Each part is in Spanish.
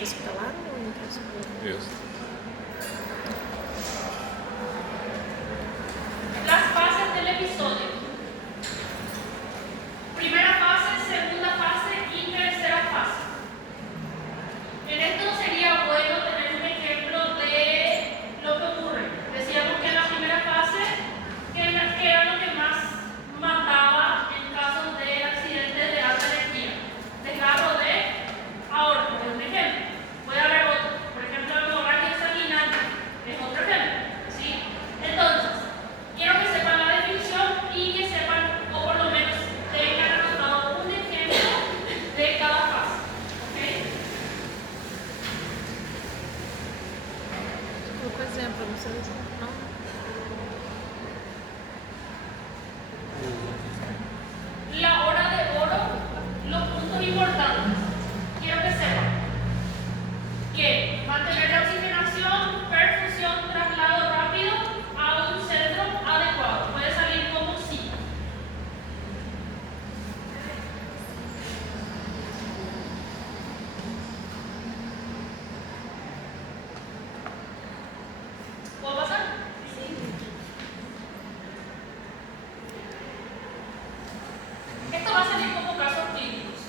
Yes. Las fases del episodio. Primera fase, segunda fase y tercera fase. En esto sería bueno tener un ejemplo de lo que ocurre. Decíamos que en la primera fase, que era lo que más mataba en casos de accidentes de alta energía. Desgarro de aorta, es un ejemplo. Puede haber otro. Por ejemplo, hemorragia sanguínea es otro ejemplo. ¿Sí? Entonces, quiero que sepan la definición y que sepan, o por lo menos tengan anotado un ejemplo de cada fase. ¿Okay? Por exemplo, não sei se não. La hora de oro, los puntos importantes. Quiero que sepan que mantener la oxigenación, perfusión, traslado rápido a un centro adecuado. Puede salir como sí. ¿Puedo pasar? Sí. Esto va a salir como casos clínicos.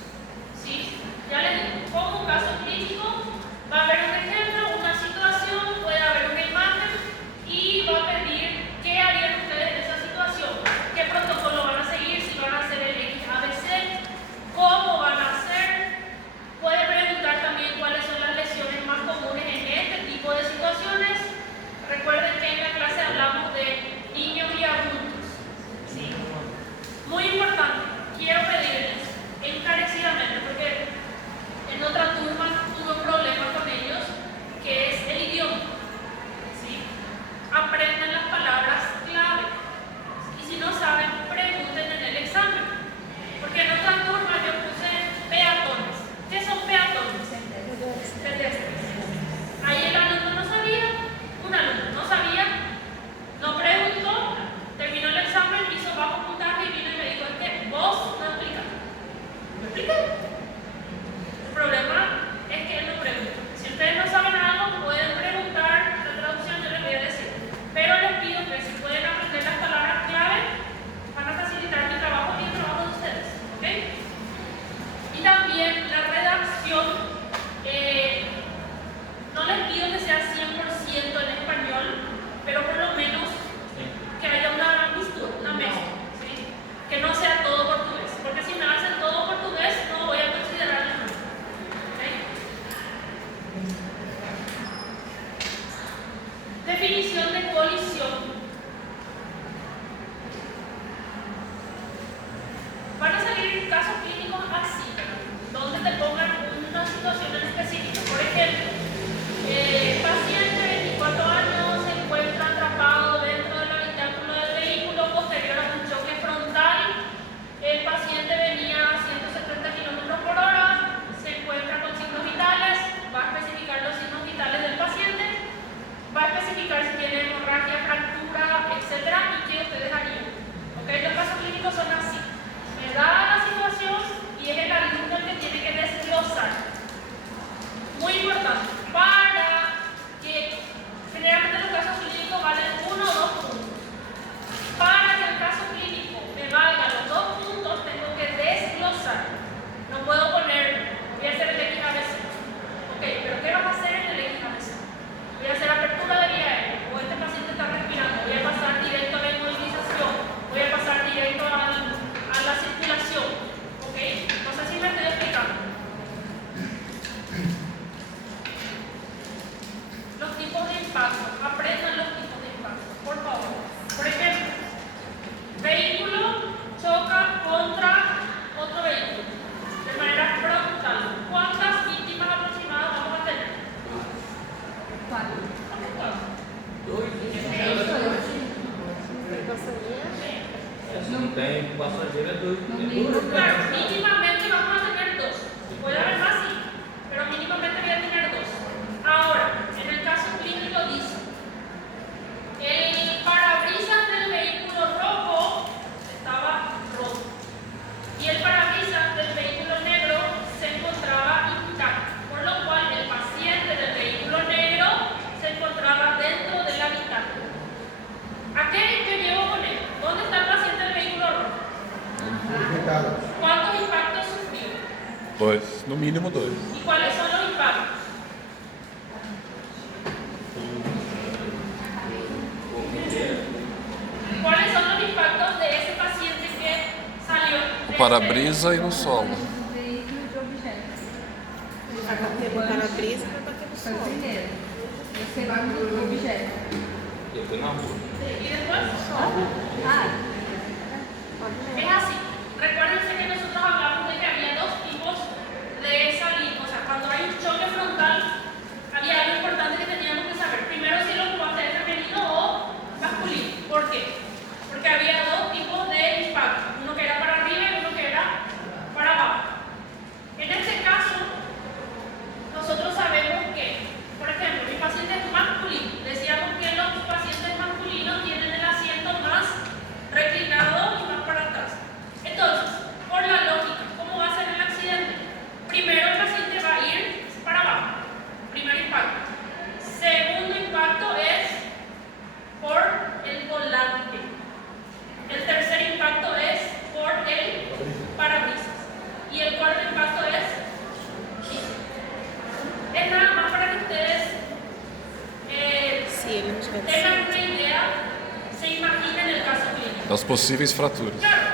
¿Sí? Ya les digo, como caso clínico va a haber un ejemplo, una situación, puede haber una imagen y va a pedir qué harían ustedes en esa situación, qué protocolo van a seguir, si van a hacer el XABC, cómo van a hacer. Puede preguntar también cuáles son las lesiones más comunes en este tipo de situaciones. Recuerden que en la clase hablamos de niños y adultos. ¿Sí? Muy importante, quiero pedirles encarecidamente, porque en otra turma tuve un problema con ellos, que es el idioma. ¿Sí? Aprendan las palabras clave. Y si no saben, pregunten en el examen. Porque en otra turma yo puse peatones. ¿Qué son peatones? Pedestres. Ahí el alumno no sabía, un alumno no sabía, no preguntó, terminó el examen, hizo bajo puntaje y vino y me dijo, es que vos no explicaste. ¿Me explican? El problema es que él no pregunta. Si ustedes no saben algo, pueden preguntar, la traducción yo les voy a decir. Pero les pido que si pueden aprender las palabras clave, van a facilitar mi trabajo y el trabajo de ustedes. ¿Ok? Y también la redacción. No les pido que sea 100% en español, pero por lo menos que haya una mixtura, una mezcla, ¿sí? Que no sea todo portugués, porque si me hacen todo portugués no voy a considerarlo nunca. ¿Okay? Definición de colisión. Van a salir casos clínicos así, donde te pongan una situación en específico. Por ejemplo, paciente de 24 años se encuentra atrapado dentro del habitáculo del vehículo posterior a un choque frontal. El paciente venía a 170 km/h, se encuentra con signos vitales, va a especificar los signos vitales del paciente, va a especificar si tiene hemorragia, fractura, etc. y qué ustedes harían. ¿Okay? Los casos clínicos son así. Me da la situación y es el alumno el que tiene que desglosar. Muy importante, para que generalmente los casos clínicos valen 1 o 2 puntos. Para que el caso clínico me valga los 2 puntos, tengo que desglosar. No puedo poner, voy a hacer el XABC. Ok, pero ¿qué vas a hacer en el XABC? Voy a hacer apertura de vía aérea, o este paciente está respirando, voy a pasar directo a la inmovilización, voy a pasar directo a la circulación. Ok, no sé si me estoy explicando. Los tipos de impacto, aprendan los tipos de impacto, por favor. Por ejemplo, vehículo choca contra otro vehículo de manera frontal. ¿Cuántas víctimas aproximadas vamos a tener? 4. Não tem passageiro é dois. Claro, mínimamente vamos a tener 2. Puede haber más, sí, pero mínimamente voy a tener 2. Ahora, en el caso clínico dice, el parabrisas del vehículo rojo estaba roto y el parabrisas del vehículo negro se encontraba intacto, por lo cual el paciente 2, no mínimo 2. ¿Y cuáles son los impactos? ¿Cuáles son los impactos de ese paciente que salió? O para-brisa e no solo. Veículo de objetos. Vai bater no para-brisa e vai bater no Foi o solo. primeiro. O segundo objeto. Eu fui na rua. ¿Y después? Ah, Es así. Recuérdense que nosotros hablamos de que había dos tipos de salida. O sea, cuando hay un choque frontal, había algo importante que teníamos que saber. Primero, si el ocupante es femenino o masculino. ¿Por qué? Porque había dos tipos de impacto. Uno que era para arriba y uno que era para abajo. En este caso, nosotros sabemos que, por ejemplo, mi paciente es masculino. Decíamos que los pacientes masculinos tienen el asiento más reclinado y más para atrás. Entonces, por la lógica, ¿cómo va a ser el accidente? Primero el paciente va a ir para abajo. Primer impacto. Segundo impacto es por el volante. El tercer impacto es por el parabrisas. Y el cuarto impacto es nada más para que ustedes Se ele não tiver tengan una idea, se imaginen el caso clínico. Das possíveis fraturas. Claro,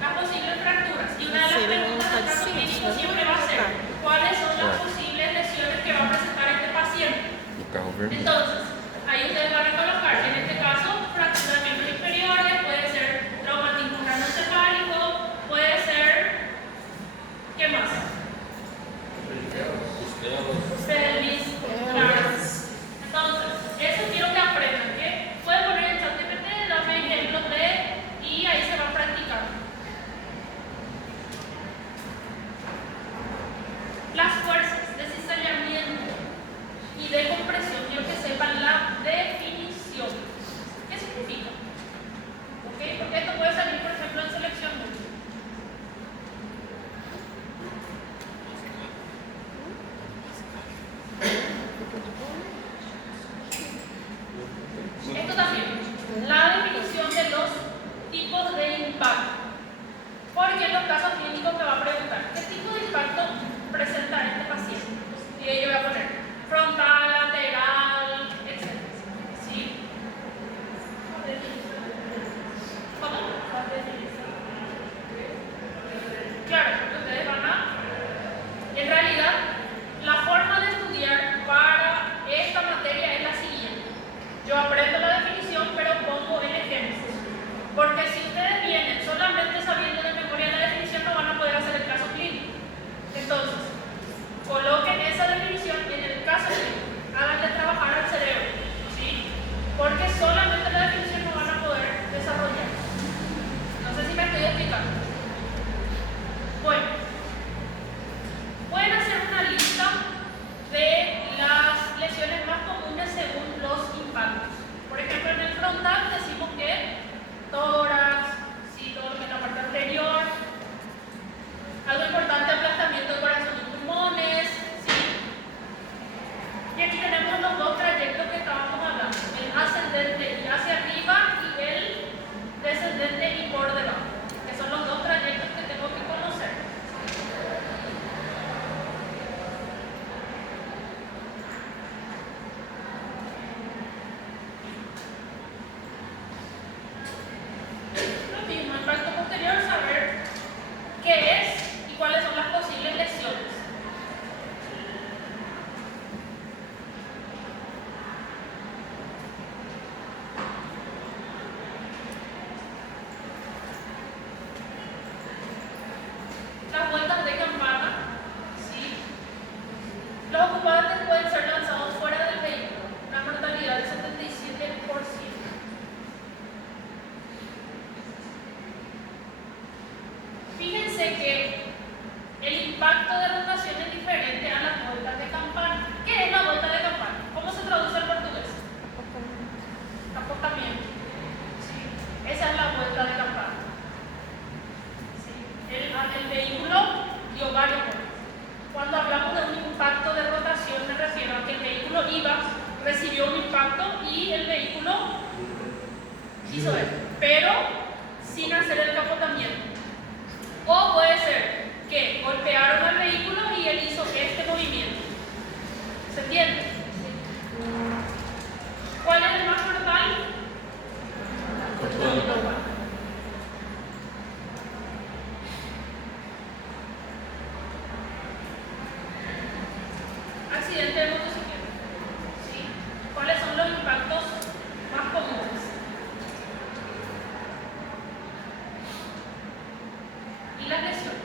las posibles fracturas. Y una de las Sí, preguntas no, del caso sí, clínico sí, siempre va a ser, claro. ¿cuáles son las posibles lesiones que va a presentar este paciente? Do carro vermelho. Entonces, ahí ustedes van a colocar, en este caso, fractura de miembros inferiores, puede ser traumatismo craneoencefálico, puede ser, ¿qué más? Pelvis, claro. Entonces, eso quiero que aprendan, que pueden poner en ChatGPT, dame ejemplos de, y ahí se va a practicar. Las fuerzas de cizallamiento y de compresión, quiero que sepan la definición. ¿Qué significa? ¿Ok? Porque esto puede salir, por ejemplo, en selección múltiple. Esto también, la definición de los tipos de impacto. Porque en los casos clínicos me va a preguntar, ¿qué tipo de impacto presenta este paciente? Y ahí yo voy a poner frontal, lateral, etc. ¿Sí? ¿Cómo? Claro, ustedes van a... En realidad, la forma de estudiar para esta materia es la siguiente. Yo aprendo la definición, pero pongo en ejemplos. Porque si ustedes vienen solamente sabiendo de memoria la definición, no van a poder hacer el caso clínico. Entonces, coloquen esa definición en el caso clínico. Háganle trabajar al cerebro. ¿Sí? Porque solamente la definición no van a poder desarrollar. No sé si me estoy explicando. Bueno, pueden hacer una lista de las lesiones más comunes según los impactos. Por ejemplo, en el frontal decimos que tórax, sí, todo lo que es la parte anterior. Algo importante, aplastamiento de corazón y pulmones, ¿sí? Y aquí tenemos los dos trayectos que estábamos hablando, el ascendente y hacia arriba y el descendente y por debajo, que son los dos trayectos que tengo que conocer. Lo mismo, impacto posterior, saber qué es y cuáles son las posibles lesiones. Las vueltas de campana, ¿sí? Los ocupantes pueden ser lanzados fuera del vehículo, una mortalidad del 77%. Fíjense que el impacto de rotación es diferente a las vueltas de campana. ¿Qué es la vuelta de campana? ¿Cómo se traduce al portugués? Acopamiento. ¿Sí? Esa es la vuelta de campana. ¿Sí? El vehículo dio varios vueltas. Cuando hablamos de un impacto de rotación, me refiero a que el vehículo iba, recibió un impacto y el vehículo hizo eso, pero sin hacer el capotamiento. O puede ser que golpearon al vehículo y él hizo este movimiento. ¿Se entiende? ¿Cuál es el más mortal? Accidente de motocicleta. ¿Sí? ¿Cuáles son los impactos más comunes? Y las lesiones.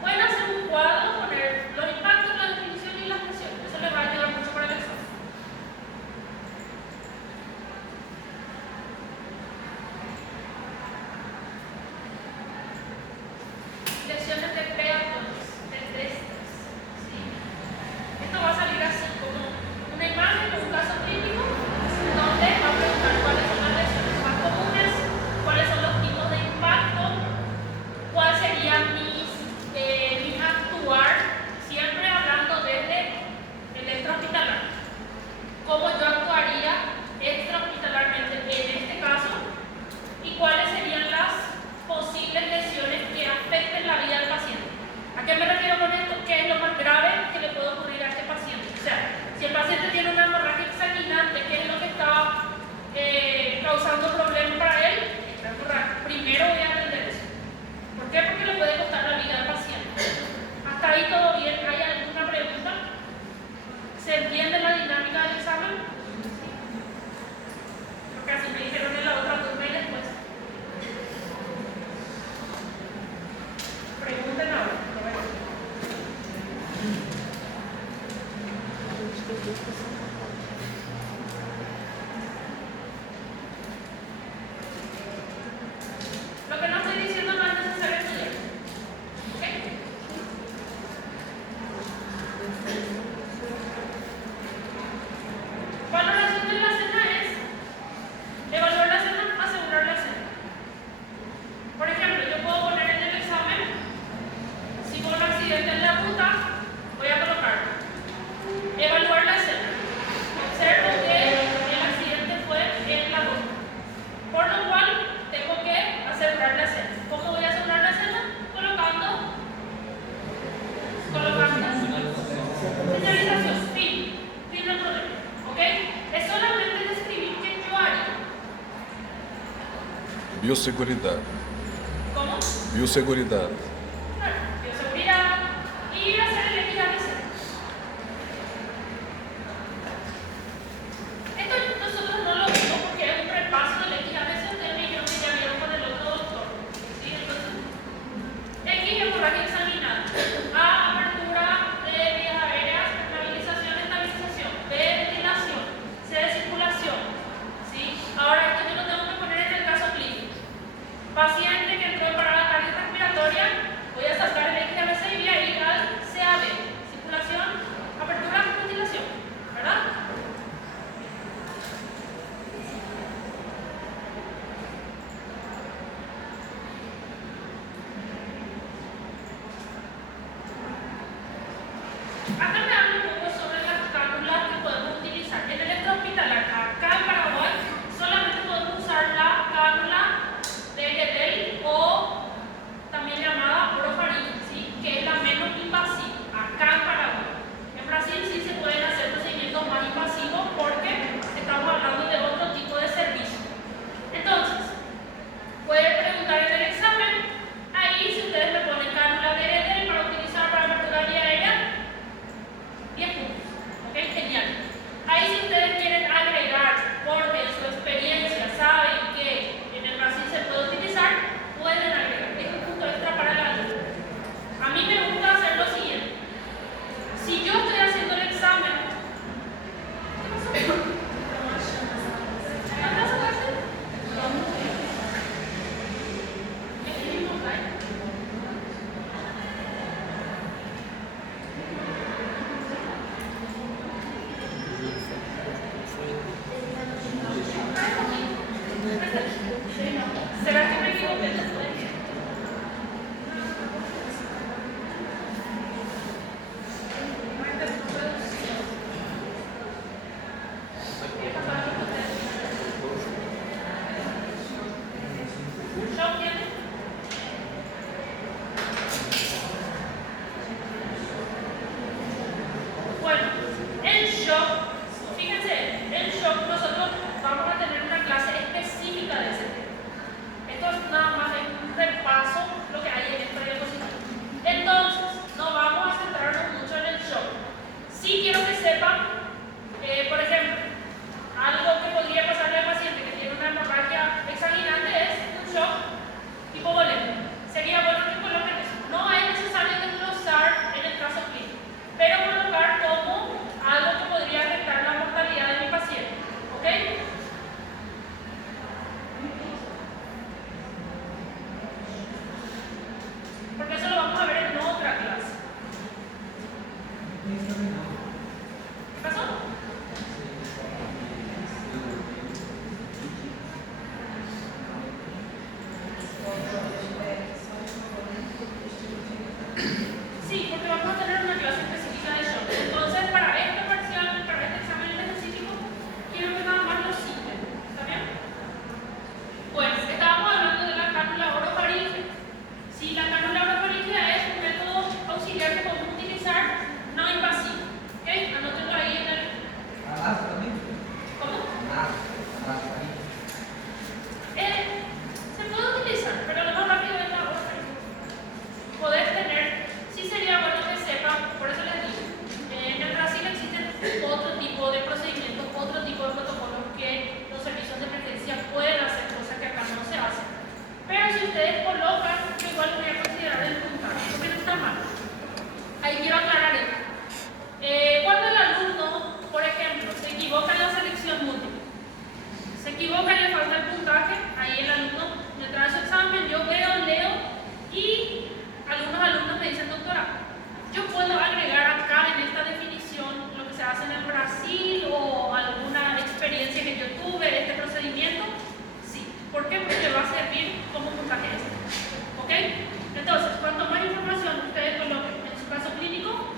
Pueden hacer un cuadro, poner los impactos, la definición y las lesiones. Eso les va a ayudar mucho para el examen. Lesiones de peatones, pedestres. ¿Sí? Esto va a salir así, como una imagen o un caso clínico, donde va a preguntar cuáles son las lesiones más comunes, cuáles son los tipos de impacto, cuál sería mi actuar, siempre hablando desde el extrahospitalario. Cómo yo actuaría extrahospitalarmente en este caso y cuáles serían las posibles lesiones que afecten la vida del paciente. ¿A qué me refiero con esto? ¿Qué es lo más grave que le puede ocurrir a este paciente? O sea, si el paciente tiene una hemorragia exsanguinante, ¿qué es lo que está causando problemas para él? La hemorragia. Primero voy a atender eso. ¿Por qué? Porque le puede costar la vida al paciente. ¿Hasta ahí todo bien? ¿Hay alguna pregunta? ¿Se entiende la dinámica del examen? Porque así me dijeron en la otra turma y después. Pregunten ahora. Lo que no estoy diciendo no es necesario estudiar. ¿Ok? Valoración de la escena es evaluar la escena, asegurar la escena. Por ejemplo, yo puedo poner en el examen, si hubo un accidente en la ruta, voy a colocar evaluar la escena. Observo que el accidente fue en la ruta, por lo cual tengo que asegurar la escena. ¿Cómo voy a asegurar la escena? Colocando señalización, fin del problema. ¿Ok? Es solamente describir qué yo haría. Biosseguridade. ¿Cómo? Biosseguridade. Claro, bioseguridad y hacer el equidad. Esto nosotros no lo vimos porque es un repaso del equidad. Ustedes me dijeron que ya vieron con el otro doctor. ¿Sí? Entonces, X hemorragia examinada. A, apertura de vías aéreas, estabilización, B, ventilación, C, de circulación. ¿Sí? Ahora, esto yo lo tengo que poner en el caso clínico. Paciente que entró en parada cardiorrespiratoria ustedes colocan, yo igual voy a considerar el puntaje, porque no está mal. Ahí quiero aclarar esto. Cuando el alumno, por ejemplo, se equivoca en la selección múltiple, se equivoca y le falta el puntaje, ahí el alumno me trae su examen, yo veo, leo y algunos alumnos me dicen, doctora, yo puedo agregar acá en esta definición lo que se hace en el Brasil o alguna experiencia que yo tuve, este procedimiento. Sí. ¿Por qué? Porque le va a servir como puntaje extra. ¿Ok? Entonces, cuanto más información ustedes coloquen en su caso clínico,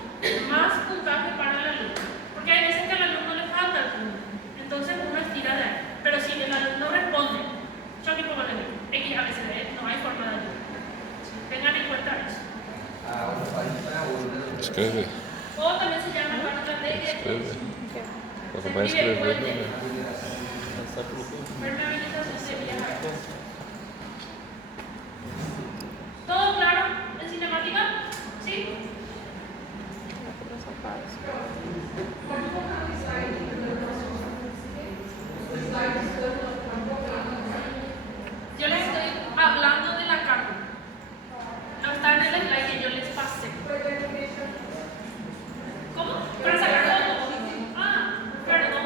más puntaje para el alumno. Porque hay veces que al alumno le falta el punto. Entonces uno estira de ahí. Pero si el alumno responde, yo aquí pongo el X, A, B, C, D, no hay forma de ayudar. Tengan en cuenta eso. Escreve. O también se llama para la ley de Escreve. ¿Qué? Quanto mais escrever, melhor. permeabilización de viajar. ¿Todo claro en cinemática? ¿Sí? Yo les estoy hablando de la carga. No está en el slide que yo les pasé. ¿Cómo? Para sacar todo. Ah, perdón.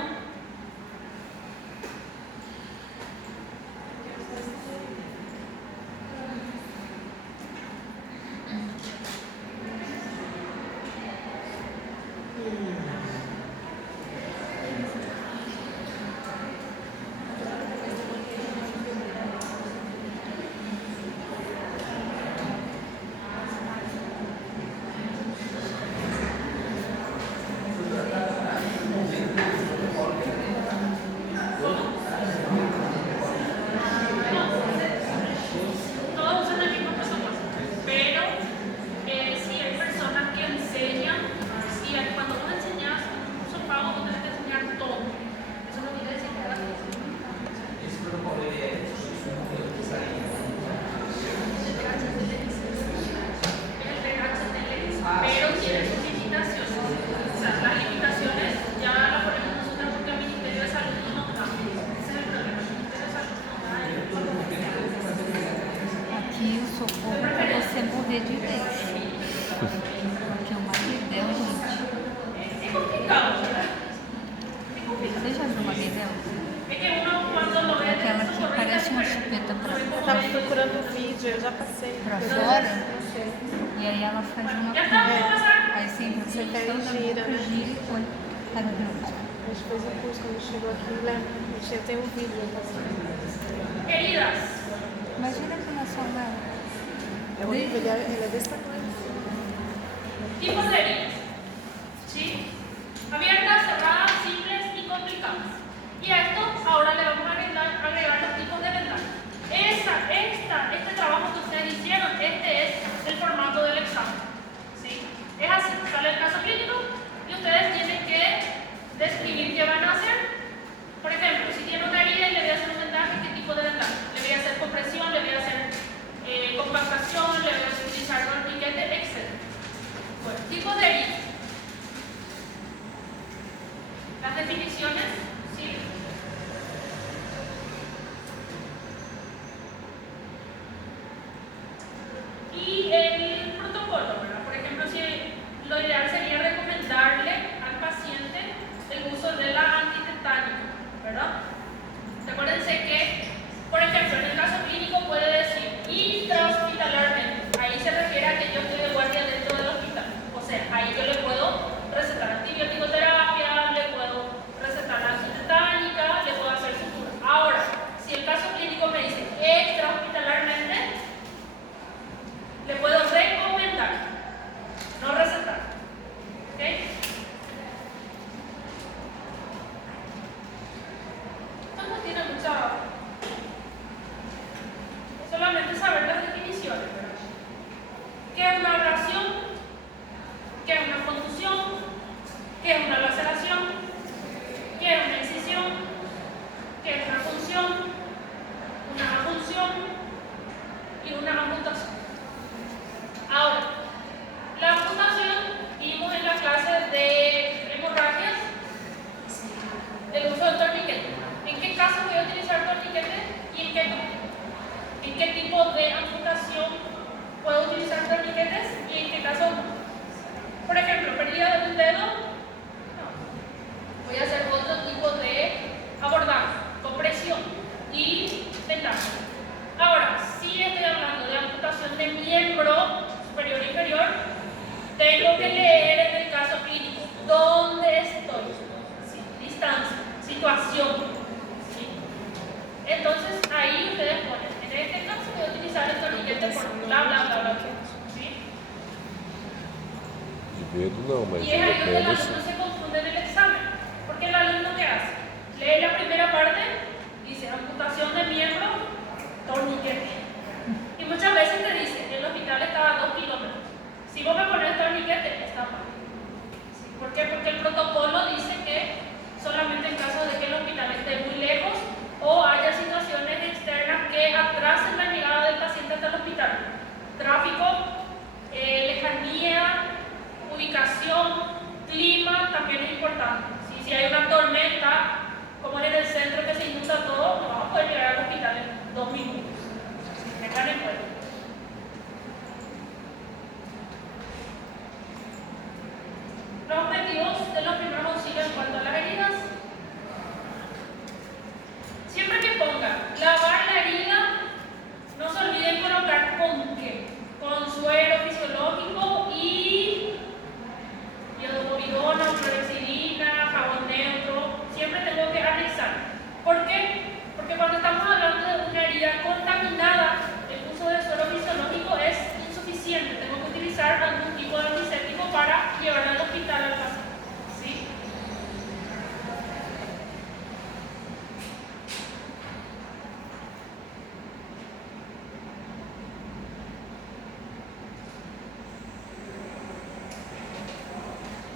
Todos usan el mismo paso a paso, pero si hay personas que enseñan, si cuando vos enseñas un curso pago, vos tenés que enseñar todo. Eso no quiere decir que hagas eso. El THTL, pero tiene sus limitaciones. O sea, las limitaciones ya las ponemos nosotros porque el Ministerio de Salud no nos da. Ese es el problema. El Ministerio de Salud no da el informe. Aqui o socorro pra você morrer de vez. Porque o Maguidel, gente. Es complicado, ¿verdad? Es complicado. Você já viu o Maguidel? Es que uno cuando lo ve Aquela desde su que parece uma corriente, chupeta Eu tava procurando o vídeo, eu já passei. pra fora. E aí ela faz uma ya está, vamos a pasar. Aí sempre Você toda pega e a gira, boca né? gira e põe. Tá grande. A gente fez um curso quando chegou aqui, lembra? A gente tem um vídeo, eu passei. Heridas. Imagina que na sua mão. É horrível, ele é desse tamanho. Tipos de heridas. ¿Sí? Abiertas, cerradas, simples y complicadas. Y a esto ahora le vamos a agregar los tipos de vendaje. Este trabajo que ustedes hicieron, este es el formato del examen. ¿Sí? Es así, sale el caso clínico y ustedes tienen que describir qué van a hacer. Por ejemplo, si tiene una herida y le voy a hacer un vendaje, ¿qué tipo de vendaje? Le voy a hacer compresión, le voy a hacer compactación, le voy a utilizar torniquete, etc. Bueno, tipo de herida. Las definiciones, ¿sí? Y el protocolo, ¿verdad? Por ejemplo, si lo ideal sería recomendarle al paciente el uso de la antitetánica, ¿verdad? Acuérdense que, por ejemplo, en el caso clínico puede decir intrahospitalarmente. Ahí se refiere a que yo estoy de guardia dentro del hospital. O sea, ahí yo le puedo recetar antibiótico-terapia, le puedo recetar la antitetánica, le puedo hacer sutura. Ahora, si el caso clínico me dice extrahospitalarmente, le puedo recomendar, no recetar. ¿Ok? Esto no tiene mucha. Solamente saber las definiciones, ¿verdad? ¿Qué es una abrasión? ¿Qué es una contusión? ¿Qué es una laceración? ¿Qué es una incisión? ¿Qué es una punción? Una punción y una amputación. Ahora, la amputación vimos en la clase de hemorragias el uso del torniquete. ¿En qué caso voy a utilizar torniquete y en qué no? en qué tipo de amputación puedo utilizar torniquetes y en qué caso no. Por ejemplo, pérdida de un dedo, no. Voy a hacer otro tipo de abordaje, compresión y vendaje. Ahora, si estoy hablando de amputación de miembro superior e inferior, tengo que leer en el caso clínico dónde estoy, ¿sí? Distancia, situación, ¿sí? Entonces ahí ustedes ponen, en este caso voy a utilizar el torniquete por bla bla bla bla, ¿sí? Dedo não, mas Y es ahí donde el dedos. alumno se confunde en el examen, porque el alumno ¿qué hace? Lee la primera parte, dice amputación de miembro, torniquete. Y muchas veces te dice, el hospital está a 2 kilómetros. Si vos me pones torniquete, está mal. ¿Sí? ¿Por qué? Porque el protocolo dice que solamente en caso de que el hospital esté muy lejos o haya situaciones externas que atrasen la llegada del paciente hasta el hospital. Tráfico, lejanía, ubicación, clima también es importante. ¿Sí? Si hay una tormenta, como en el centro que se inunda todo, no vamos a poder llegar al hospital en 2 minutos. Tengan en cuenta. Los objetivos de los primeros auxilios en cuanto a las heridas. Siempre que ponga lavar la herida, no se olviden colocar con qué. Con suero fisiológico y iodopovidona, clorexidina, jabón neutro. Siempre tengo que anexar. ¿Por qué? Porque cuando estamos hablando de una herida contaminada, el uso de suero fisiológico es insuficiente. Tengo que utilizar algún tipo de antiséptico para llevar al hospital al paciente. ¿Sí?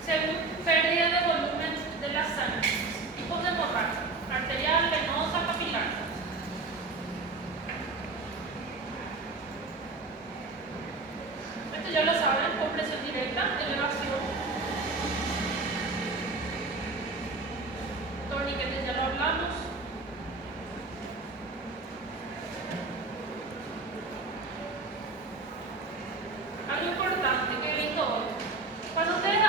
Según pérdida de volumen de la sangre, tipos de hemorragia, arterial, venosa, capilar. Esto ya lo saben, compresión directa, elevación. Torniquetes ya lo hablamos. Algo importante que he visto hoy. Cuando ustedes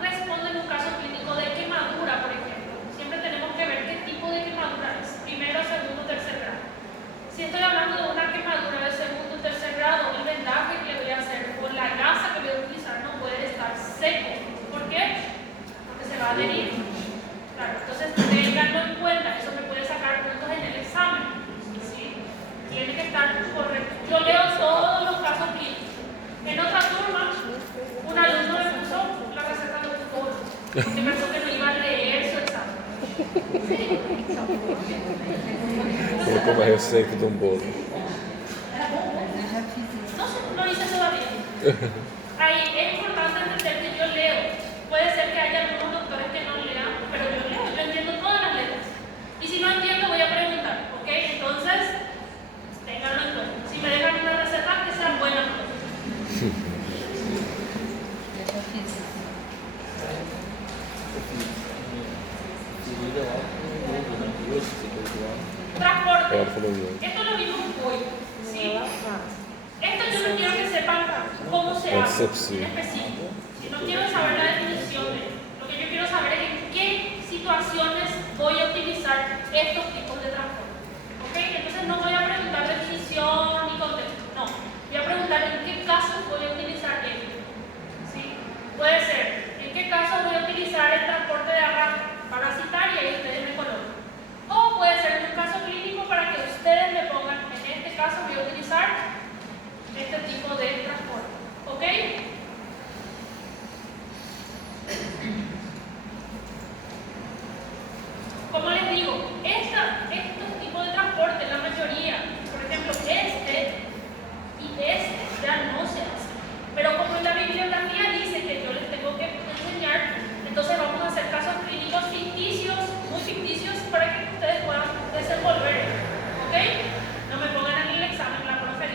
responden un caso clínico de quemadura, por ejemplo, siempre tenemos que ver qué tipo de quemadura es. Primero, segundo, tercer grado. Si estoy hablando de una quemadura de segundo o tercer grado, el vendaje que le voy a hacer o la gasa que voy a utilizar no puede estar seco. ¿Por qué? Porque se va a adherir. Claro, entonces tenganlo en cuenta, eso me puede sacar puntos en el examen. ¿Sí? Tiene que estar correcto. Yo leo todos los casos clínicos. En otra turma, un alumno me puso la receta de un bolo. Me pensó que no iba a leer su examen. Sí. Colocou uma receita de bolo. No sé, no hice todavía. Ahí es importante entender que yo leo. Puede ser que haya algunos doctores que no lean, pero yo leo, yo entiendo todas las letras. Y si no entiendo, voy a preguntar, ¿ok? Entonces, ténganlo en cuenta. Si me dejan una receta, que sea buena. Transporte. Ela falou isso. Esto lo vimos hoy, ¿sí? Esto yo no quiero que sepan cómo se hace Concepción. en específico. Si no quiero saber la definición de lo que yo quiero saber es en qué situaciones voy a utilizar estos tipos de transporte. ¿Ok? Entonces no voy a preguntar definición ni contexto. No. Voy a preguntar en qué casos voy a utilizar esto. ¿Sí? Puede ser, en qué casos voy a utilizar el transporte de arrastre parasitaria y ustedes me colocan. O puede ser en un caso clínico para que ustedes me pongan, en este caso voy a utilizar este tipo de transporte. ¿Ok? Como les digo, estos tipos de transporte, la mayoría, por ejemplo, este y este ya no se hacen. Pero como en la bibliografía dice que yo les tengo que enseñar, entonces vamos a hacer casos clínicos ficticios, muy ficticios, para que ustedes puedan desenvolver. ¿Ok? No me pongan en el examen, la profe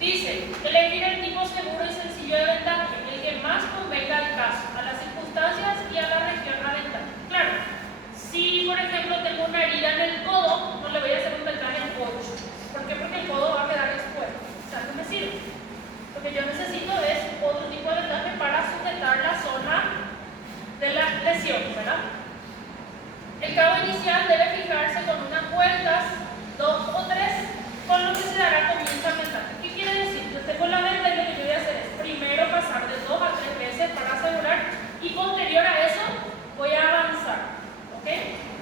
Dice, elegir el tipo seguro y sencillo de vendaje, el que más convenga al caso, a las circunstancias y a la región a vendaje. Claro, si por ejemplo tengo una herida en el codo, no le voy a hacer un vendaje en codo. ¿Por qué? Porque el codo va a quedar expuesto. O sea, no me sirve. Lo que yo necesito es otro tipo de vendaje para sujetar la zona de la lesión, ¿verdad? El cabo inicial debe fijarse con unas vueltas, 2 o 3, con lo que se dará comienzo al vendaje. ¿Qué quiere decir? Yo tengo la venda y lo que yo voy a hacer es primero pasar de 2 a 3 veces para asegurar y posterior a eso voy a avanzar. ¿Ok?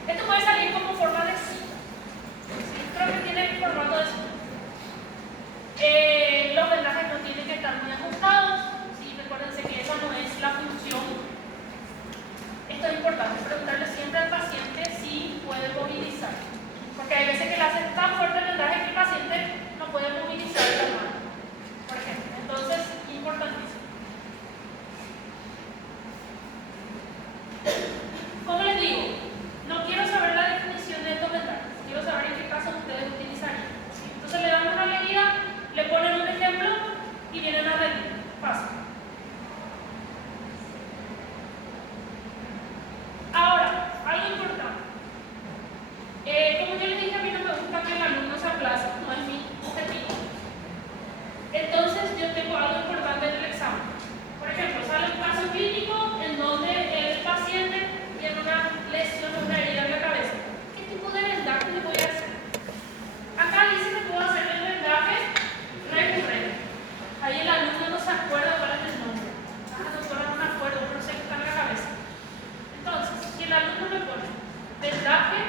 Esto puede salir como forma de sí. Creo que tiene formato de sí. Los vendajes no tienen que estar muy ajustados. ¿Sí? Recuérdense que esa no es la función. Esto es importante, preguntarle siempre al paciente si puede movilizar. Porque hay veces que le hace tan fuerte el vendaje que el paciente no puede movilizar la mano, por ejemplo. Entonces, importantísimo. Como les digo, no quiero saber la definición de estos vendajes, quiero saber en qué caso ustedes utilizarían. ¿Sí? Entonces le dan una leída, le ponen un ejemplo y vienen a rendir. Fácil. Ahora, algo importante. Como yo les dije, a mí no me gusta que el alumno se aplace, no es mi objetivo. Entonces, yo tengo algo importante en el examen. Por ejemplo, sale un caso clínico en donde el paciente tiene una lesión o una herida en la cabeza. ¿Qué tipo de vendaje le voy a hacer? Acá dice que puedo hacer el vendaje recurrente. Ahí el alumno no se acuerda cuál es el nombre. Ah, doctora, no me acuerdo, pero sé que está en la cabeza. Entonces, si el alumno me pone vendaje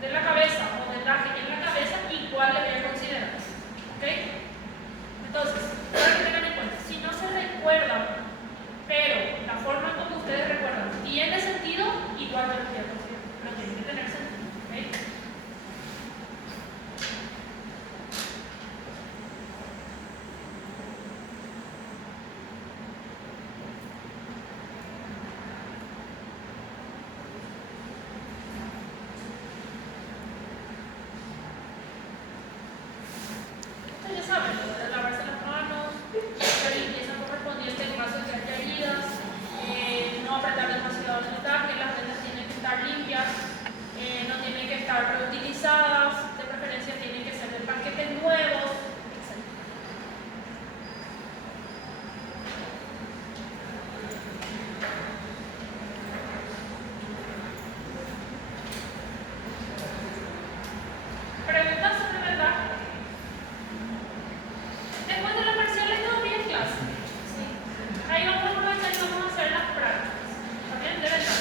de la cabeza o vendaje en la cabeza, igual le voy a considerar. ¿Ok? Entonces, para que tengan en cuenta, si no se recuerdan, pero la forma como ustedes recuerdan tiene sentido, igual lo voy a considerar. Pero tiene que tener sentido. ¿Ok? Ya saben, lo de lavarse las manos, hacer limpieza correspondiente en caso de que haya heridas, no apretar demasiado el vendaje, las vendas tienen que estar limpias, no tienen que estar reutilizadas, de preferencia tienen que ser de paquetes nuevos, etc. Preguntas sobre vendaje. Después de la parcial es todo bien clase. ¿Sí? Ahí vamos a aprovechar y vamos a hacer las prácticas. ¿También? De verdad.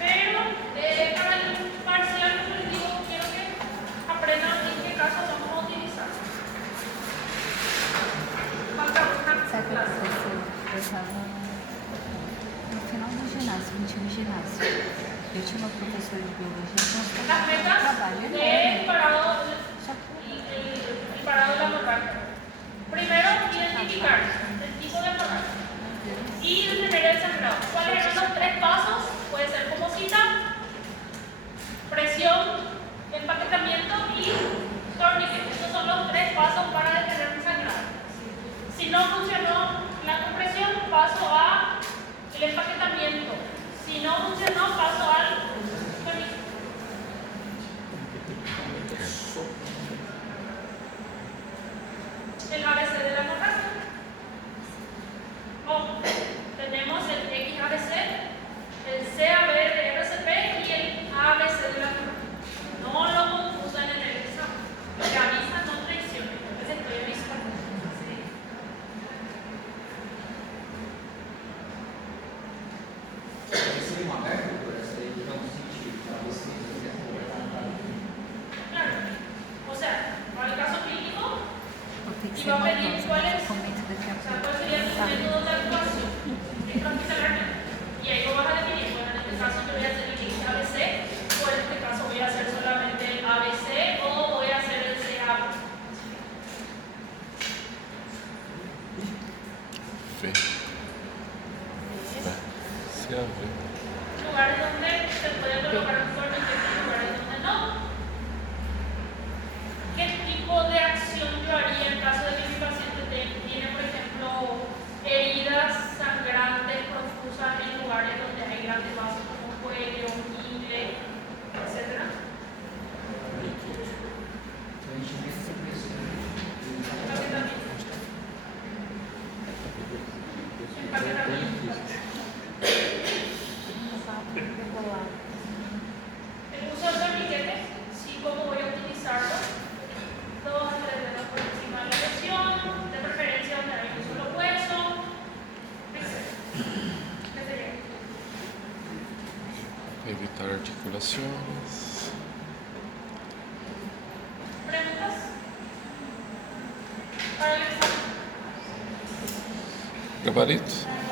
Pero para el parcial, como les digo, quiero que aprendan en qué caso vamos a utilizar. Falta una Sabe o que clase. aconteceu? Eu estava no final do ginásio, no antigo ginásio. Eu tinha uma professora de biologia que nós Las fazíamos um metas trabalho de enorme. parado Só que y parado de la hemorragia. Primero, identificar el tipo de hemorragia y detener el sangrado. ¿Cuáles eran los 3 pasos? Puede ser como cita, presión, empaquetamiento y torniquete. Estos son los 3 pasos para detener un sangrado. Si no funcionó la compresión, paso a el empaquetamiento. Si no funcionó, paso al torniquete. El ABC de la hemorragia. Ojo, tenemos el XABC, el CAB de RCP y el ABC de la hemorragia. No lo confusan en el examen. Lo que avisan no traicionen. Les estoy avisando. ¿Sí? Seria uma aberta, doutora? Essa aí não sentido para você Claro. O sea, para el caso clínico, vou ter que y ser va a uma pedir dose, cuál mas es, eu comento daqui a o sea, pouco. cuál sería tu Tá? método de actuación. Esto hospitalarmente. Y ahí lo vas a definir. Bueno, en este caso yo voy a hacer el ABC, o en este caso voy a hacer solamente el ABC, o voy a hacer el CAB. Fé. Se a ver. Lugares donde se puede colocar un torniquete y lugares donde no. ¿Qué tipo de acción yo haría en caso de que evitar articulaciones. ¿Preguntas? Para el examen. Gabarito.